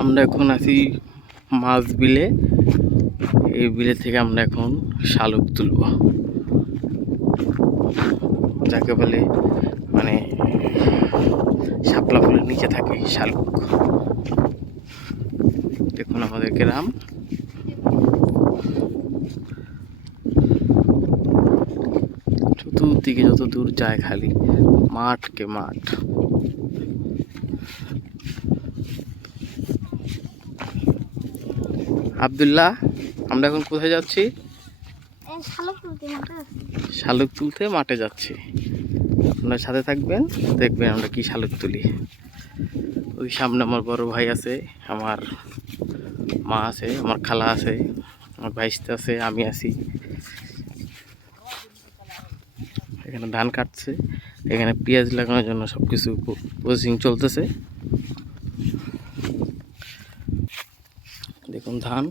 আমরা এখন আছি মাছ বিলে। এই বিলে থেকে আমরা এখন শালুক তুলব, যাকে বলে মানে শাপলা ফুলের নিচে থাকে শালুক। দেখুন আমাদের গ্রাম, চতুর্দিকে যত দূর যায় খালি মাঠ কে মাঠ। আব্দুল্লাহ, আমরা এখন কোথায় যাচ্ছি? শালুক তুলতে মাঠে যাচ্ছি। আপনার সাথে থাকবেন, দেখবেন আমরা কি শালুক তুলি। ওই সামনে আমার বড় ভাই আছে, আমার মা আছে, আমার খালা আছে, আমার ভাইস্তা আছে, আমি আছি। এখানে ধান কাটছে, এখানে পেঁয়াজ লাগানোর জন্য সবকিছু প্রসেসিং চলতেছে। দেখুন ধান,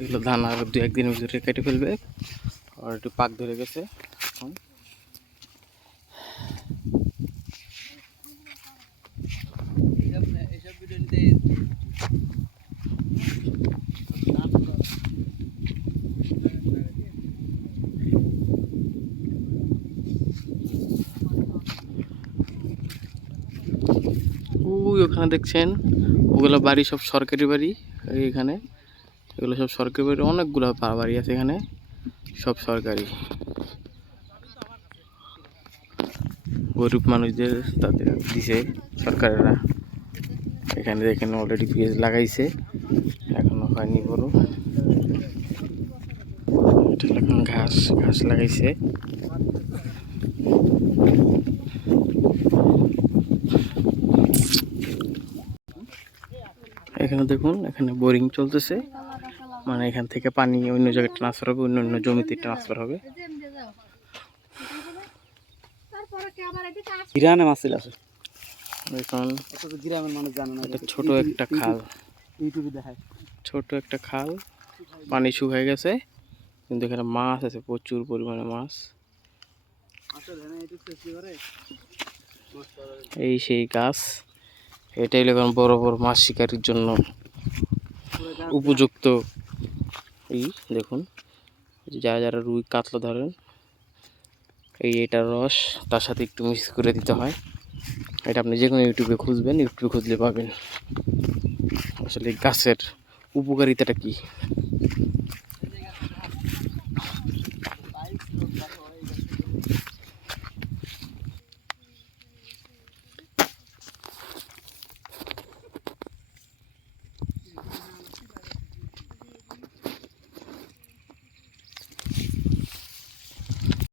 এগুলো ধান আর 2-1 দিনের ভিতরে কেটে ফেলবে, আর একটু পাক ধরে গেছে। ওই ওখানে দেখছেন, ওগুলো বাড়ি সব সরকারি বাড়ি। এইখানে এগুলো সব সরকারি বাড়ি, অনেকগুলো বাড়ি আছে এখানে, সব সরকারি। গরিব মানুষদের তাদের দিছে সরকারেরা। এখানে দেখেন অলরেডি পেঁয়াজ লাগাইছে, এখনো হয়নি বড়। এটা এখন ঘাস ঘাস লাগাইছে। এখানে দেখুন, এখানে বোরিং চলতেছে, মানে এখান থেকে পানি অন্য জায়গায় ট্রান্সফার হবে, অন্য অন্য জমিতে ট্রান্সফার হবে। গ্রামে মাছ আছে, এখন গ্রামের মানুষ জানে না। এটা ছোট একটা খাল, ইউটিউবে দেখায় ছোট একটা খাল, পানি শুকিয়ে গেছে, কিন্তু এখানে মাছ আছে, প্রচুর পরিমাণে মাছ। এই সেই গাছ, এটাই এখন বড় বড় মাছ শিকারির জন্য উপযুক্ত। এই দেখুন, যারা যারা রুই কাতলা ধরেন, এটার রস তার সাথে একটু মিক্স করে দিতে হয়। এটা আপনি যে কোনো ইউটিউবে খুঁজবেন, ইউটিউবে খুঁজলে পাবেন আসলে গাছের উপকারিতাটা কি।